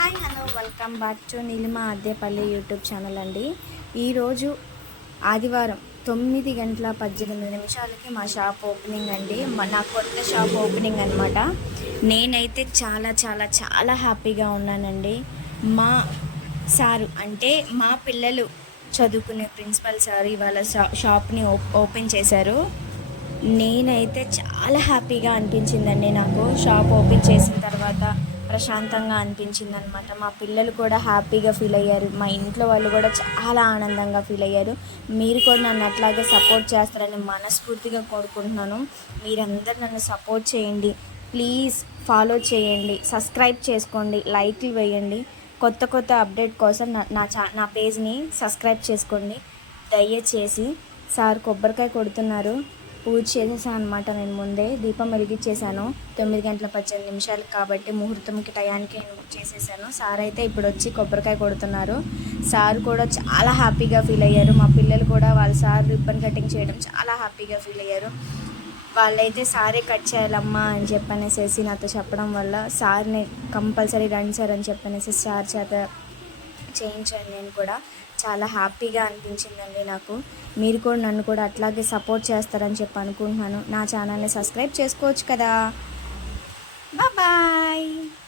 Hi hello welcome back to Neelima Addepalli YouTube channel అండి. ఈరోజు ఆదివారం తొమ్మిది గంటల పద్దెనిమిది నిమిషాలకి మా షాప్ ఓపెనింగ్ అండి. మా- నా కొత్త షాప్ ఓపెనింగ్ అనమాట నేనైతే చాలా చాలా చాలా హ్యాపీగా ఉన్నానండి. మా సారు అంటే మా పిల్లలు చదువుకునే ప్రిన్సిపల్ సార్ ఇవాళ షా- షాప్ని ఓపెన్ చేశారు. నేనైతే చాలా హ్యాపీగా అనిపించిందండి నాకు. షాప్ ఓపెన్ చేసిన తర్వాత ప్రశాంతంగా అనిపించింది అనమాట మా పిల్లలు కూడా హ్యాపీగా ఫీల్ అయ్యారు. మా ఇంట్లో వాళ్ళు కూడా చాలా ఆనందంగా ఫీల్ అయ్యారు. మీరు కూడా నన్ను అట్లాగే సపోర్ట్ చేస్తారని మనస్ఫూర్తిగా కోరుకుంటున్నాను. మీరందరూ నన్ను సపోర్ట్ చేయండి. ప్లీజ్ ఫాలో చేయండి. సబ్స్క్రైబ్ చేసుకోండి. లైక్లు వేయండి. కొత్త కొత్త అప్డేట్ కోసం నా నా చా నా పేజ్ని సబ్స్క్రైబ్ చేసుకోండి. దయచేసి సార్ కొబ్బరికాయ కొడుతున్నారు. పూజ చేసేసాను అనమాట నేను ముందే. దీపం వెలిగించేసాను తొమ్మిది గంటల పద్దెనిమిది నిమిషాలు కాబట్టి ముహూర్తంకి టయానికి నేను చేసేసాను. సార్ అయితే ఇప్పుడు వచ్చి కొబ్బరికాయ కొడుతున్నారు. సార్ కూడా చాలా హ్యాపీగా ఫీల్ అయ్యారు. మా పిల్లలు కూడా వాళ్ళ సార్ రిబ్బన్ కటింగ్ చేయడం చాలా హ్యాపీగా ఫీల్ అయ్యారు. వాళ్ళైతే సారే కట్ చేయాలమ్మా అని చెప్పనేసేసి నాతో చెప్పడం వల్ల సార్ని కంపల్సరీ రండి సార్ అని చెప్పనేసి సార్ చేత చేయించాను నేను కూడా. చాలా హ్యాపీగా అనిపించిందండి నాకు. మీరు కూడా నన్ను కూడా అట్లాగే సపోర్ట్ చేస్తారని చెప్పి అనుకుంటున్నాను. నా ఛానల్ని సబ్స్క్రైబ్ చేసుకోవచ్చు కదా. బాయ్